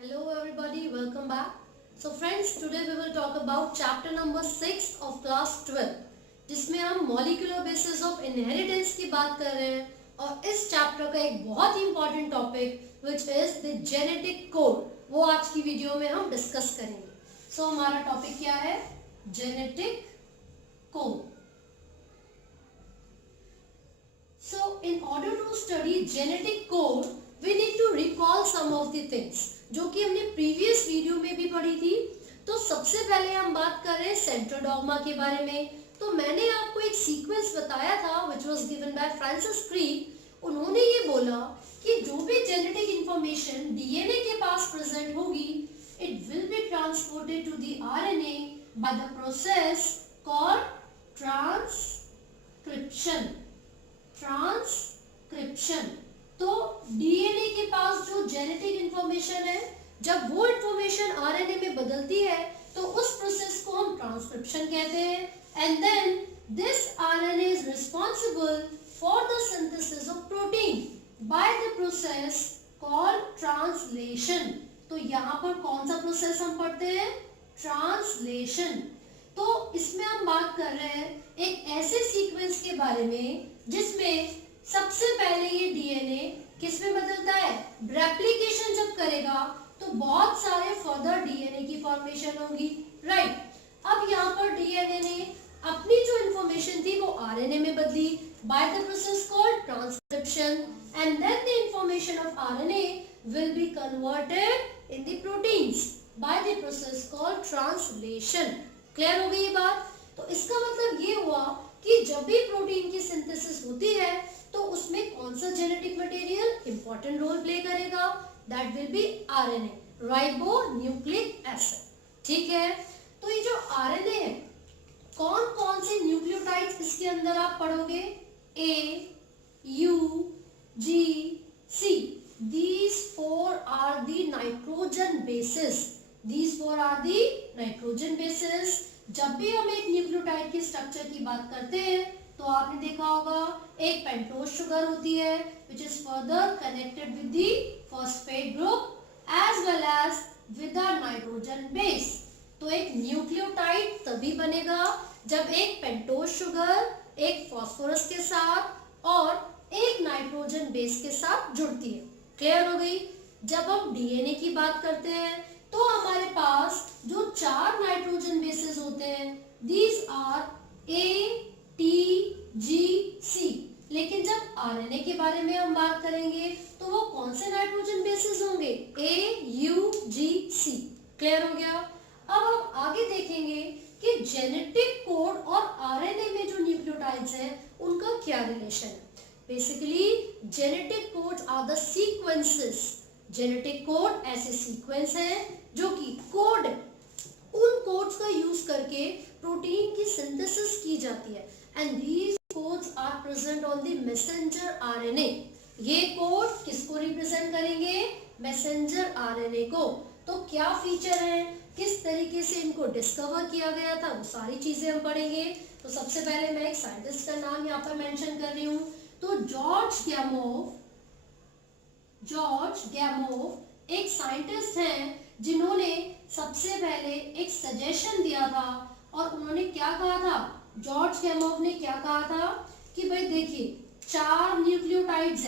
Hello everybody, welcome back. So friends, today we will talk about chapter number 6 of class 12 जिसमें हम molecular basis of inheritance की बात कर रहे हैं और इस chapter का एक बहुत ही important topic which is the genetic code वो आज की वीडियो में हम discuss करेंगे. So हमारा topic क्या है? Genetic code. So in order to study genetic code we need to recall some of the things जो कि हमने प्रीवियस वीडियो में भी पढ़ी थी. तो सबसे पहले हम बात कर रहे हैं सेंट्रल डॉग्मा के बारे में. तो मैंने आपको एक सीक्वेंस बताया था which was given by Francis Crick. उन्होंने ये बोला कि जो भी जेनेटिक इंफॉर्मेशन डीएनए के पास प्रेजेंट होगी it will be transported to the RNA by the process called transcription. तो डीएनए के पास जो जेनेटिक इंफॉर्मेशन है जब वो इंफॉर्मेशन आरएनए में बदलती है तो उस प्रोसेस को हम ट्रांसक्रिप्शन कहते हैं. And then this RNA is responsible for the synthesis of protein by the process called translation. तो यहाँ पर कौन सा प्रोसेस हम पढ़ते हैं? ट्रांसलेशन. तो इसमें हम बात कर रहे हैं एक ऐसे सीक्वेंस के बारे में जिसमें सबसे पहले ये डीएनए किस में बदलता है? रेप्लिकेशन जब करेगा तो बहुत सारे फर्दर डीएनए की फॉर्मेशन होगी, राइट. अब यहाँ पर डीएनए ने अपनी जो इंफॉर्मेशन थी वो आरएनए में बदली by the process called transcription and then the information of RNA will be converted in the proteins by the process called translation. Clear हो गई ये बात? तो इसका मतलब ये हुआ कि जब भी प्रोटीन की सिंथेसिस होती है तो उसमें कौन सा genetic material important role play करेगा? That will be RNA, ribonucleic acid. ठीक है. तो ये जो आरएनए है कौन कौन से न्यूक्लियोटाइड्स इसके अंदर आप पढ़ोगे? A, U, G, C. These four are the nitrogen bases. These four are the nitrogen bases. जब भी हम एक न्यूक्लियोटाइड की स्ट्रक्चर की बात करते हैं तो आपने देखा होगा एक पेंटोज शुगर होती है which is further connected with the phosphate group as well as with the nitrogen base. तो एक न्यूक्लियोटाइड तभी बनेगा जब एक पेंटोज शुगर एक फास्फोरस के साथ और एक नाइट्रोजन बेस के साथ जुड़ती है. क्लियर हो गई? जब हम डीएनए की बात करते हैं तो हमारे पास जो 4 नाइट्रोजन बेसेस होते हैं दीज आर ए, टी, जी, सी. लेकिन जब आरएनए के बारे में हम बात करेंगे तो वो कौन से नाइट्रोजन बेसेस होंगे? ए, यू, जी, सी. क्लियर हो गया? अब हम आगे देखेंगे कि जेनेटिक कोड और आरएनए में जो न्यूक्लियोटाइड्स हैं उनका क्या रिलेशन है. Basically genetic codes are the sequences. Genetic code ऐसे सीक्वेंस हैं जो कि कोड उन कोड्स का यूज करके प्रोटीन की सिंथेसिस की जाती है and these codes are present on the messenger RNA. ये कोड किसको रिप्रेजेंट करेंगे? मैसेंजर आरएनए को. तो क्या फीचर है, किस तरीके से इनको डिस्कवर किया गया था, वो सारी चीजें हम पढ़ेंगे. तो सबसे पहले मैं एक साइंटिस्ट का नाम यहाँ पर मेंशन कर रही हूँ. तो जॉर्ज गैमोव एक साइंटिस्ट हैं जिन्होंने सबसे पहले एक सजेशन दिया था. और उन्होंने क्या कहा था? जॉर्ज गैमोव ने क्या कहा था कि भाई देखिए 4 न्यूक्लियोटाइड्स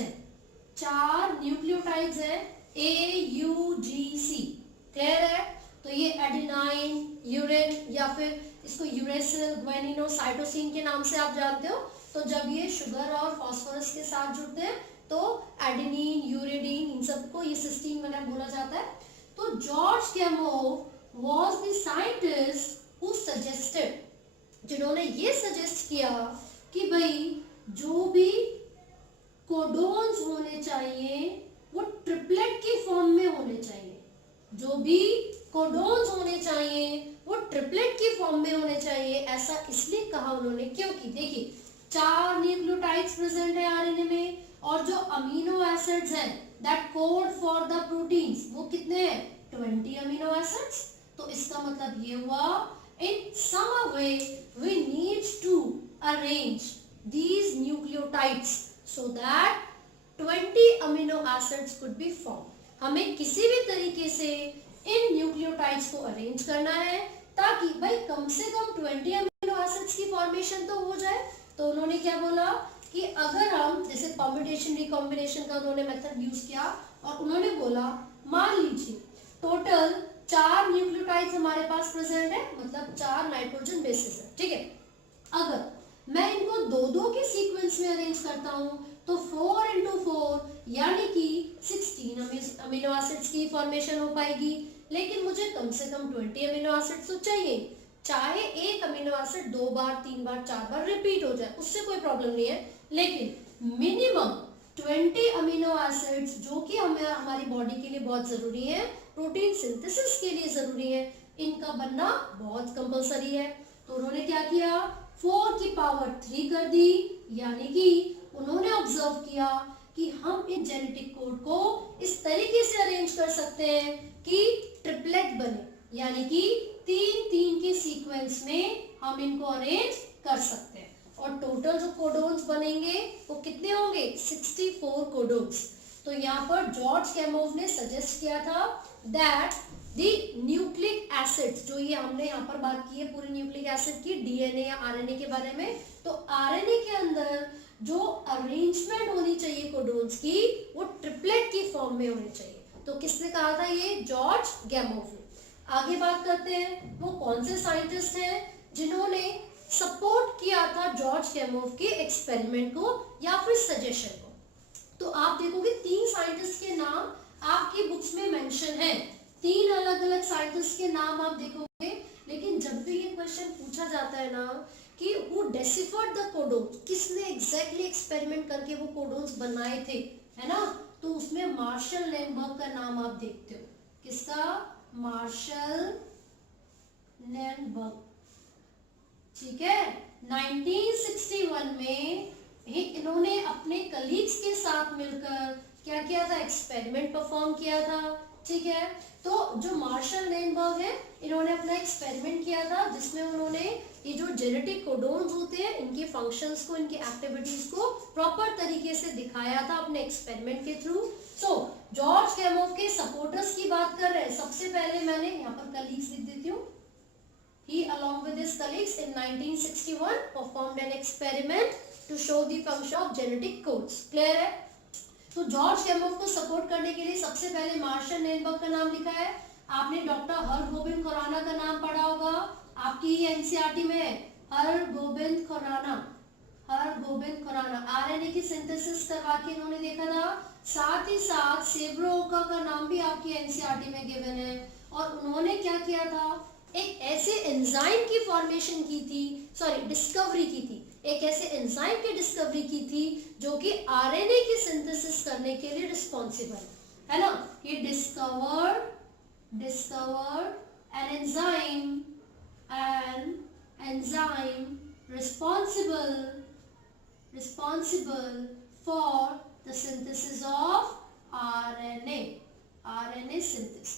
हैं ए, यू, जी, सी. क्लियर है? तो ये एडेनाइन, यूरेन या फिर इसको यूरेसिल, ग्वानिनो, साइटोसिन के नाम से आप जानते हो. तो जब ये शुगर और फास्फोरस के साथ जुड़ते हैं तो एडेनिन, यूरेडिन, इन सबको ये सिस्टीन वगैरह बोला जाता है. तो George Gamow was the scientist who suggested, जिन्होंने ये सजेस्ट किया कि भाई जो भी कोडोन्स होने चाहिए वो ट्रिपलेट की फॉर्म में होने चाहिए. जो भी कोडोन्स होने चाहिए वो ट्रिपलेट की फॉर्म में होने चाहिए. ऐसा इसलिए कहा उन्होंने क्योंकि देखिए 4 न्यूक्लियोटाइड्स प्रेजेंट है आरएनए में और जो अमीनो एसिड्स हैं that code for the proteins वो कितने हैं? 20 अमीनो एसिड्स. तो इसका मतलब ये हुआ in some way we need to arrange these nucleotides so that 20 amino acids could be formed. हमें किसी भी तरीके से इन न्यूक्लियोटाइड्स को अरेंज करना है ताकि भाई कम से कम 20 अमीनो एसिड्स की फॉर्मेशन तो हो जाए। तो उन्होंने क्या बोला कि अगर हम जैसे परम्यूटेशन रिकॉम्बिनेशन का उन्होंने मेथड यूज किया और उन्होंने बोला मान लीजिए टोटल 4 न्यूक्लियोटाइड्स हमारे पास प्रेजेंट है, मतलब 4 नाइट्रोजन बेसेस है, ठीक है। अगर मैं इनको दो दो के सीक्वेंस में अरेंज करता हूं तो 4 into 4 यानी कि 16 अमीनो एसिड्स की फॉर्मेशन हो पाएगी। लेकिन मुझे कम से कम 20 अमीनो एसिड्स तो चाहिए, चाहे एक अमीनो एसिड 2 बार 3 बार 4 बार रिपीट हो जाए, उससे कोई प्रॉब्लम नहीं है, लेकिन मिनिमम 20 अमीनो एसिड्स जो कि हमें हमारी बॉडी के लिए बहुत जरूरी है, प्रोटीन सिंथेसिस के लिए जरूरी है, इनका बनना बहुत कंपलसरी है। तो उन्होंने क्या किया, 4 की पावर 3 कर दी, यानी कि उन्होंने ऑब्जर्व किया कि हम इन जेनेटिक कोड को इस तरीके से अरेंज कर सकते हैं कि ट्रिपलेट बने, यानी कि 3-3 के सीक्वेंस में हम इनको अरेंज कर सकते हैं। और टोटल जो कोडोन्स बनेंगे वो कितने होंगे, 64 कोडोन्स। तो यहाँ पर जॉर्ज कैमोव ने सजेस्ट किया था दैट दी न्यूक्लिक एसिड्स, जो ये हमने यहाँ पर बात की है पूरी न्यूक्लिक एसिड की, डीएनए या आरएनए के बारे में, तो आरएनए के अंदर जो अरेंजमेंट होनी चाहिए कोडोन्स की वो ट्रिपलेट की फॉर्म में होनी चाहिए। तो किसने कहा था ये, जॉर्ज गैमोव ने। आगे बात करते हैं वो कौन से साइंटिस्ट हैं जिन्होंने सपोर्ट किया था जॉर्ज गैमोव के एक्सपेरिमेंट को या फिर सजेशन को। तो आप देखोगे 3 साइंटिस्ट के नाम आपकी बुक्स में मेंशन है, 3 अलग अलग साइंटिस्ट के नाम आप देखोगे। लेकिन जब भी ये क्वेश्चन पूछा जाता है ना कि हु डेसिफर्ड द कोडोन्स, किसने एग्जैक्टली एक्सपेरिमेंट करके वो कोडोन्स बनाए थे, है ना, तो उसमें मार्शल लैंडबर्ग का नाम आप देखते हो। किसका, मार्शल लैंडबर्ग, ठीक है। 1961 में इन्होंने अपने कलीग्स के साथ मिलकर क्या किया था, एक्सपेरिमेंट परफॉर्म किया था, ठीक है। तो जो मार्शल लैंडबर्ग है, इन्होंने अपना एक्सपेरिमेंट किया था जिसमें उन्होंने ये जो जेनेटिक कोडोन्स होते हैं इनके फंक्शंस को, इनकी एक्टिविटीज को प्रॉपर तरीके से दिखाया था अपने एक्सपेरिमेंट के थ्रू। सो जॉर्ज गैमोव के सपोर्टर्स की बात कर रहे हैं, सबसे पहले मैंने यहाँ पर कलीग्स लिख देती हूँ। He along with his colleagues in 1961 performed an experiment to show the function of genetic codes. Clear है? तो जॉर्ज गैमोव को सपोर्ट करने के लिए सबसे पहले मार्शल लैंडबर्ग का नाम लिखा है। आपने डॉक्टर हरगोबिंद खुराना का नाम पढ़ा होगा, आपकी एनसीईआरटी में है, हरगोबिंद खुराना। आरएनए की सिंथेसिस करवा के इन्होंने देखा था। साथ ही साथ सेब्रोका का नाम भी आपकी एनसीईआरटी में गिवन है। और उन्होंने क्या किया था, एक ऐसे एंजाइम की फॉर्मेशन की थी, डिस्कवरी की थी, एक ऐसे एंजाइम की डिस्कवरी की थी जो कि आरएनए की सिंथेसिस करने के लिए रिस्पॉन्सिबल है ना। ये discovered an enzyme responsible for the synthesis of RNA synthesis,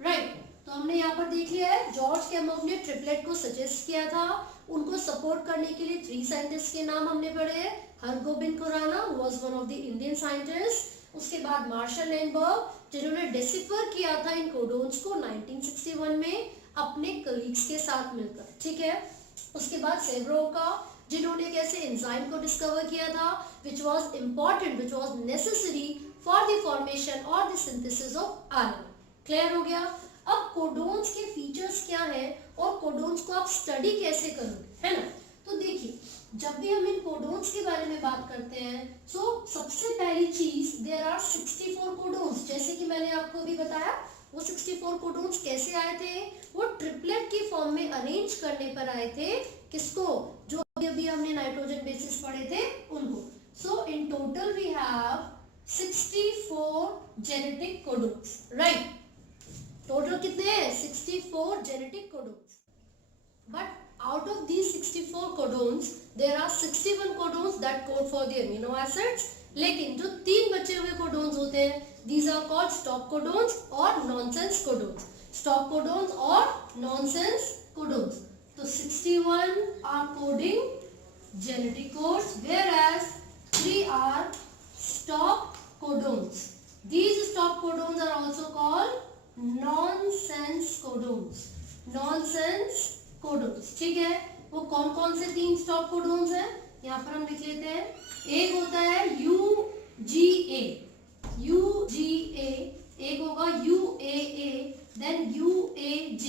right. तो हमने यहाँ पर देख लिया है जॉर्ज कैमोव ने ट्रिपलेट को सजेस्ट किया था। उनको सपोर्ट करने के लिए 3 साइंटिस्ट के नाम हमने पढ़े हैं। Hargobind Khorana was one of the Indian scientist, उसके बाद मार्शल लैंडबर्ग जिन्होंने डेसिफर किया था इन कोडोन्स को 1961 में अपने कलीग्स के साथ मिलकर, ठीक है। उसके बाद सेब्रोका जिन्होंने कैसे एंजाइम को डिस्कवर किया था which was important, which was necessary for the formation or the synthesis of RNA। Clear हो गया। अब कोडोन्स के फीचर्स क्या है और कोडोन्स को आप स्टडी कैसे करोगे, है ना। तो देखिए जब भी हम इन कोडोन्स के बारे में बात करते हैं सबसे पहली चीज देयर आर 64 कोडोन्स। जैसे कि मैंने आपको अभी बताया वो 64 कोडोन्स कैसे आए थे, वो ट्रिपलेट की फॉर्म में अरेंज करने पर आए थे। किसको, जो अभी हमने नाइट्रोजन बेसिस पढ़े थे उनको। So in total we have 64 genetic codons, right. Total कितने हैं, 64 genetic codons. But out of these 64 codons there are 61 codons that code for the amino acids। लेकिन जो 3 बचे हुए codons होते हैं these are called stop codons और nonsense codons। stop codons और nonsense codons। तो 61 are coding genetic codes whereas 3 are stop codons। These stop codons are nonsense codons, nonsense codons, ठीक है। वो कौन कौन से 3 स्टॉप कोडोन्स हैं, यहाँ पर हम लिख लेते हैं। एक होता है UGA, UGA, एक होगा UAA, देन UAG।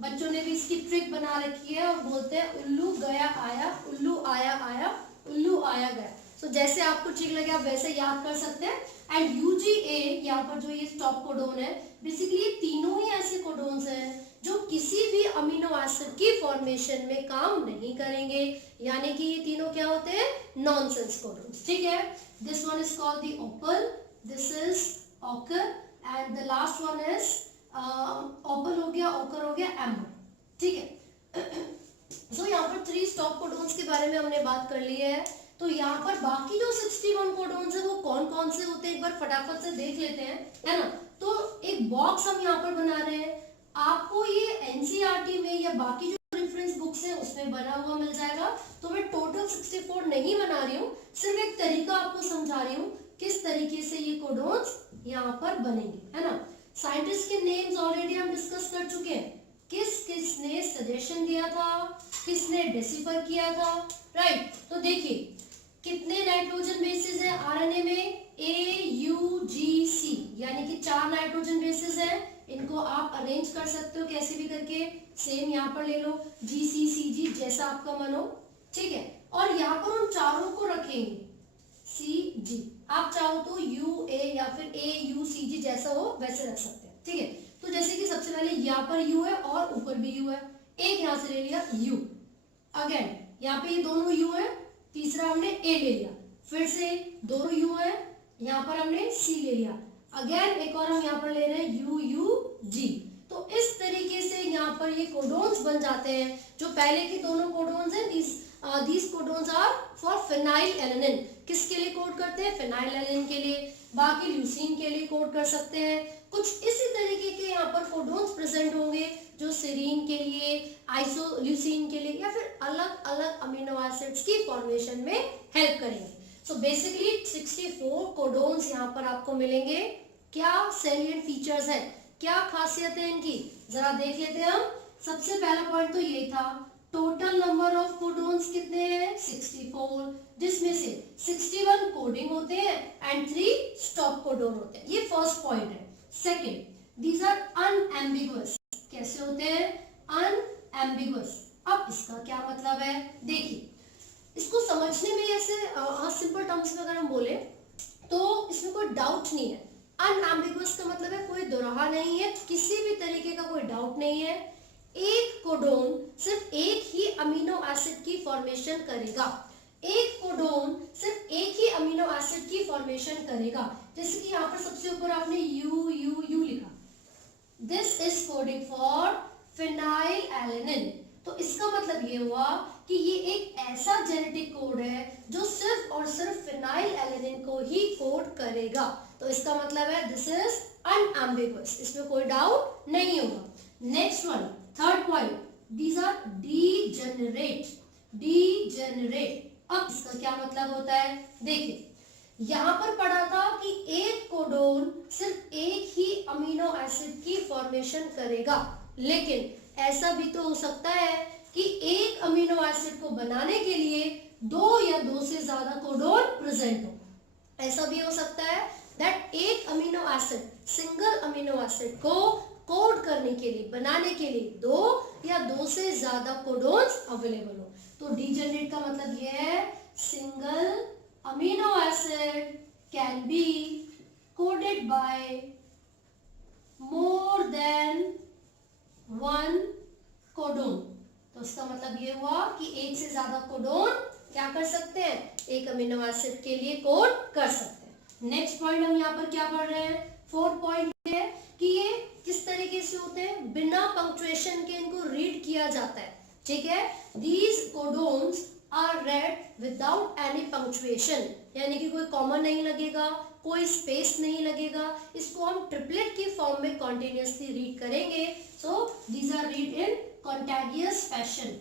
बच्चों ने भी इसकी ट्रिक बना रखी है और बोलते हैं उल्लू गया आया, उल्लू आया आया, उल्लू आया गया। तो जैसे आपको ठीक लगे आप वैसे याद कर सकते हैं। एंड UGA, यहाँ पर जो ये स्टॉप कोडोन है, बेसिकली ये तीनों ही ऐसे कोडोन्स हैं जो किसी भी अमीनो एसिड की फॉर्मेशन में काम नहीं करेंगे, यानी कि ये तीनों क्या होते हैं, नॉनसेंस कोडोन्स, ठीक है। This one is called the opal, this is ochre, and the last one is opal हो गया, ओकर हो गया, एम्बर, ठीक है। सो यहाँ पर 3 स्टॉप कोडोन्स के बारे में हमने बात कर ली है। तो यहाँ पर बाकी जो 61 कोडोन्स है वो कौन कौन से होते हैं एक बार फटाफट से देख लेते हैं, है ना। तो एक बॉक्स हम यहाँ पर बना रहे हैं, आपको ये एनसीईआरटी में या बाकी जो रेफरेंस बुक्स है उसमें बना हुआ मिल जाएगा। तो मैं टोटल 64 नहीं बना रही हूँ, सिर्फ एक तरीका आपको समझा रही हूँ किस तरीके से ये कोडोन्स यहाँ पर बनेंगे, है ना। साइंटिस्ट के नेम्स ऑलरेडी हम डिस्कस कर चुके हैं, किस किसने सजेशन दिया था, किसने डिसिफर किया था, राइट। तो देखिए कितने नाइट्रोजन बेसिस है आरएनए में, AUGC, यानी कि 4 नाइट्रोजन बेसिस है। इनको आप अरेंज कर सकते हो कैसे भी करके, सेम यहाँ पर ले लो GCCG, जैसा आपका मन हो, ठीक है। और यहाँ पर उन चारों को रखेंगे CG, आप चाहो तो UA या फिर AUCG जैसा हो वैसे रख सकते हैं, ठीक है। तो जैसे कि सबसे पहले यहाँ पर U है और ऊपर भी U है, एक यहाँ से ले लिया U, अगेन यहाँ पे ये दोनों U है, तीसरा हमने A ले लिया, फिर से दोनों U है, यहाँ पर हमने C ले लिया, अगेन एक और हम यहाँ पर ले रहे हैं UUG। तो इस तरीके से यहाँ पर ये कोडोन्स बन जाते हैं। जो पहले की दोनों कोडोन्स हैं, these codons are for phenylalanine, किसके लिए कोड करते हैं, फिनाइल एलेनिन के लिए, बाकी ल्यूसीन के लिए कोड कर सकते हैं। कुछ इसी तरीके के यहाँ पर कोडोन्स प्रेजेंट होंगे जो सेरीन के लिए, आइसोल्यूसिन के लिए, या फिर अलग अलग अमीनो एसिड्स की फॉर्मेशन में हेल्प करेंगे। सो बेसिकली 64 कोडोन्स यहाँ पर आपको मिलेंगे। क्या सैलिएंट फीचर्स है, क्या खासियत है इनकी, जरा देख लेते हैं हम। सबसे पहला पॉइंट तो ये था, टोटल नंबर ऑफ कोडोन्स कितने हैं, 64, जिसमें से 61 कोडिंग होते हैं एंड 3 स्टॉप कोडोन होते हैं। ये फर्स्ट पॉइंट है। सेकेंड, दीज आर अनएम्बिगुअस, कैसे होते हैं, अनएम्बिगुअस। अब इसका क्या मतलब है, देखिए इसको समझने में ऐसे सिंपल टर्म्स में अगर हम बोले तो इसमें कोई डाउट नहीं है। अनएम्बिगुअस का मतलब है कोई दोराहा नहीं है, किसी भी तरीके का कोई डाउट नहीं है। एक कोडोन सिर्फ एक ही अमीनो एसिड की फॉर्मेशन करेगा, एक कोडोन सिर्फ एक ही अमीनो एसिड की फॉर्मेशन करेगा। जैसे कि यहाँ पर सबसे ऊपर आपने U लिखा, this is coding for phenyl alanine. तो इसका मतलब ये हुआ कि ये एक ऐसा जेनेटिक कोड है जो सिर्फ और सिर्फ फिनाइल एलेनिन को ही कोड करेगा। तो इसका मतलब है दिस इज अनएम्बिगुअस, इसमें कोई डाउट नहीं होगा। Next one, third point, these are degenerate, degenerate. अब इसका क्या मतलब होता है, देखिए यहां पर पढ़ा था कि एक कोडोन सिर्फ एक ही अमीनो एसिड की फॉर्मेशन करेगा, लेकिन ऐसा भी तो हो सकता है कि एक अमीनो एसिड को बनाने के लिए 2 या 2 से ज्यादा कोडोन प्रेजेंट हो। ऐसा भी हो सकता है दैट एक amino acid, single amino acid को कोड करने के लिए, बनाने के लिए 2 या 2 से ज्यादा कोडोन्स अवेलेबल हो। तो डीजेनरेट का मतलब ये है single amino acid can be coded by more than 1 codon. तो इसका मतलब ये हुआ कि एक से ज्यादा कोडोन क्या कर सकते हैं, एक अमीनो एसिड के लिए कोड कर सकते हैं। नेक्स्ट पॉइंट हम यहाँ पर क्या पढ़ रहे हैं, फोर्थ पॉइंट है कि ये किस तरीके से होते हैं, बिना पंक्चुएशन के इनको रीड किया जाता है, ठीक है। These codons are read without any punctuation, यानी कि कोई कॉमन नहीं लगेगा, कोई स्पेस नहीं लगेगा। इसको हम ट्रिपलेट की फॉर्म में कॉन्टिन्यूसली रीड करेंगे। So these are read in contagious fashion,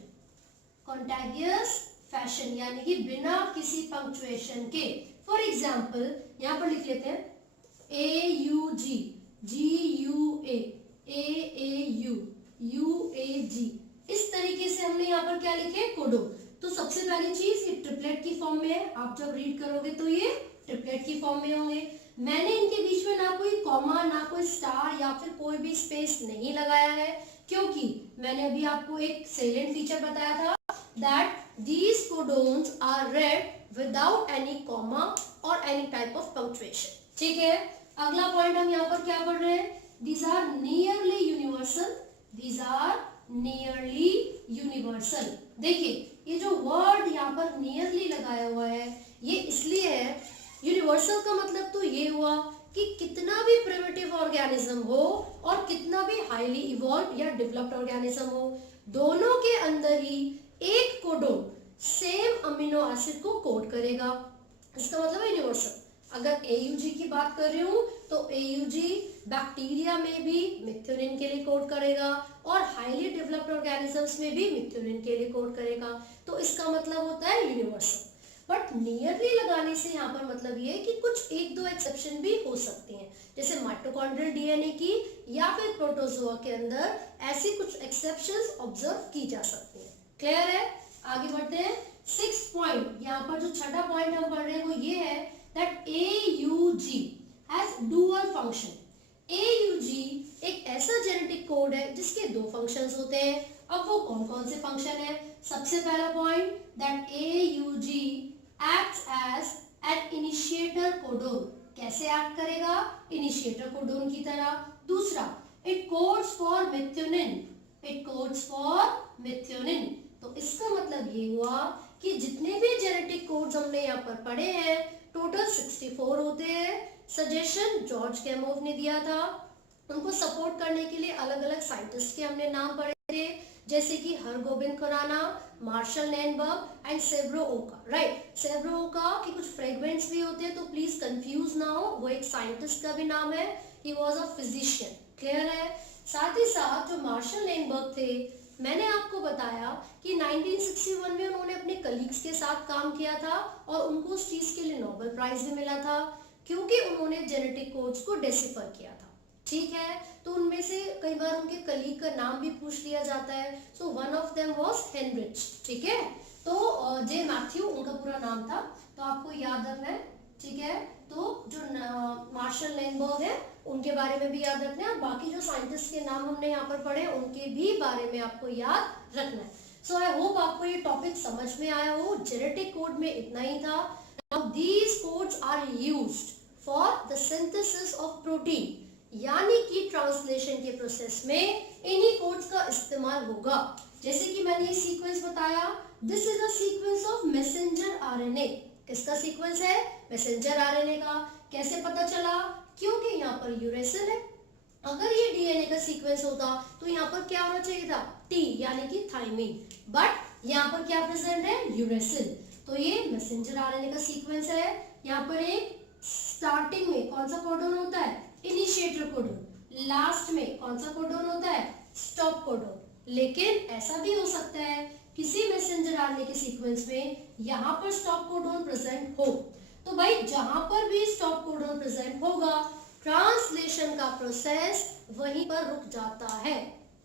contagious fashion यानी कि बिना किसी पंक्चुएशन के। फॉर एग्जाम्पल यहाँ पर लिख लेते हैं AUG, GUA, आप जब रीड करोगे तो ये ट्रिपलेट की फॉर्म में होंगे। मैंने इनके बीच में ना कोई कॉमा, ना कोई स्टार या फिर कोई भी स्पेस नहीं लगाया है, क्योंकि मैंने अभी आपको एक सेलेंट फीचर बताया था that these codons are read without any comma or any type of punctuation। ठीक है, अगला पॉइंट हम यहाँ पर क्या पढ़ रहे हैं? These are nearly universal। These are nearly universal। देखिए ये जो वर्ड यहाँ पर नियरली लगाया हुआ है ये इसलिए है, यूनिवर्सल का मतलब तो ये हुआ कि कितना भी प्रिमिटिव ऑर्गेनिज्म हो और कितना भी हाईली इवॉल्व या डेवलप्ड ऑर्गेनिज्म हो, दोनों के अंदर ही एक कोडोन सेम अमीनो एसिड को कोड करेगा। इसका मतलब है यूनिवर्सल। अगर AUG की बात कर रही हूँ तो AUG बैक्टीरिया में भी मिथ्योनिन के लिए कोड करेगा और हाईली डेवलप्ड ऑर्गेनिजम्स में भी मिथ्योनिन के लिए कोड करेगा। तो इसका मतलब होता है यूनिवर्सल। बट नियरली लगाने से यहाँ पर मतलब ये है कि कुछ एक दो एक्सेप्शन भी हो सकती हैं, जैसे माइटोकॉन्ड्रियल DNA की या फिर प्रोटोजोआ के अंदर ऐसी कुछ एक्सेप्शंस ऑब्जर्व की जा सकती हैं। क्लियर है? आगे बढ़ते हैं। 6th पॉइंट, यहाँ पर जो छठा पॉइंट हम पढ़ रहे हैं वो ये है that AUG has dual function। AUG एक ऐसा जेनेटिक कोड है जिसके दो फंक्शंस होते हैं। अब वो कौन कौन से फंक्शन है? सबसे पहला point that AUG acts as an initiator codon। कैसे एक्ट करेगा? इनिशिएटर कोडोन की तरह। दूसरा, it codes for methionine। it codes for methionine। तो इसका मतलब ये हुआ कि जितने भी जेनेटिक कोड्स हमने यहाँ पर पढ़े हैं टोटल 64 होते हैं। सजेशन जॉर्ज कैमोव ने दिया था। उनको सपोर्ट करने के लिए अलग अलग साइंटिस्ट के हमने नाम पढ़े थे, जैसे कि हरगोबिन खुराना, मार्शल लैंडबर्ग एंड सेब्रो ओका। राइट, सेब्रो ओका के कुछ फ्रेगमेंट्स भी होते हैं तो प्लीज कंफ्यूज ना हो, वो एक साइंटिस्ट का भी नाम है। He was a physician. Clear है? साथ ही साथ जो मार्शल लैंडबर्ग थे, मैंने आपको बताया कि 1961 में उन्होंने अपने कलीग्स के साथ काम किया था और उनको उस चीज के लिए नोबेल प्राइज भी मिला था क्योंकि उन्होंने जेनेटिक कोड्स को डेसिफर किया था। ठीक है, तो उनमें से कई बार उनके कलीग का नाम भी पूछ लिया जाता है। So one of them was Heinrich. ठीक है, तो जे मैथ्यू उनका पूरा नाम था, तो आपको याद रखना है। ठीक है, तो जो मार्शल लैंडबर्ग है उनके बारे में भी याद रखना है और बाकी जो साइंटिस्ट के नाम हमने यहाँ पर पढ़े उनके भी बारे में आपको याद रखना है। सो आई होप आपको ये टॉपिक समझ में आया हो। जेनेटिक कोड में इतना ही था। Now these codes are used for the synthesis of protein, यानी कि ट्रांसलेशन के प्रोसेस में इन्हीं कोड्स का इस्तेमाल होगा। जैसे कि मैंने ये सीक्वेंस बताया, this is a sequence of messenger RNA. किसका सीक्वेंस है? मैसेंजर आरएनए का। कैसे पता चला? क्योंकि यहाँ पर यूरेसिल है। अगर ये डीएनए का सीक्वेंस होता तो यहाँ पर क्या होना चाहिए था? टी, यानी कि थाइमिन। बट यहाँ पर क्या प्रेजेंट है? यूरेसिल। तो ये मैसेंजर आरएनए का सीक्वेंस है। यहाँ पर एक स्टार्टिंग में कौन सा कोडोन होता है? Initiator codon. लास्ट में कौन सा कोडोन होता है? Stop codon. लेकिन ऐसा भी हो सकता है किसी मैसेंजर आरएनए के सीक्वेंस में यहाँ पर स्टॉप कोडोन प्रेजेंट हो। तो भाई जहां पर भी स्टॉप कोडोन प्रेजेंट होगा ट्रांसलेशन का प्रोसेस वहीं पर रुक जाता है।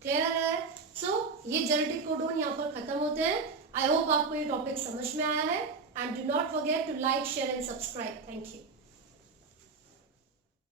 क्लियर है? सो ये जेनेटिक कोडोन यहाँ पर खत्म होते हैं। आई होप आपको ये टॉपिक समझ में आया है and do not forget to like, share and subscribe. Thank you.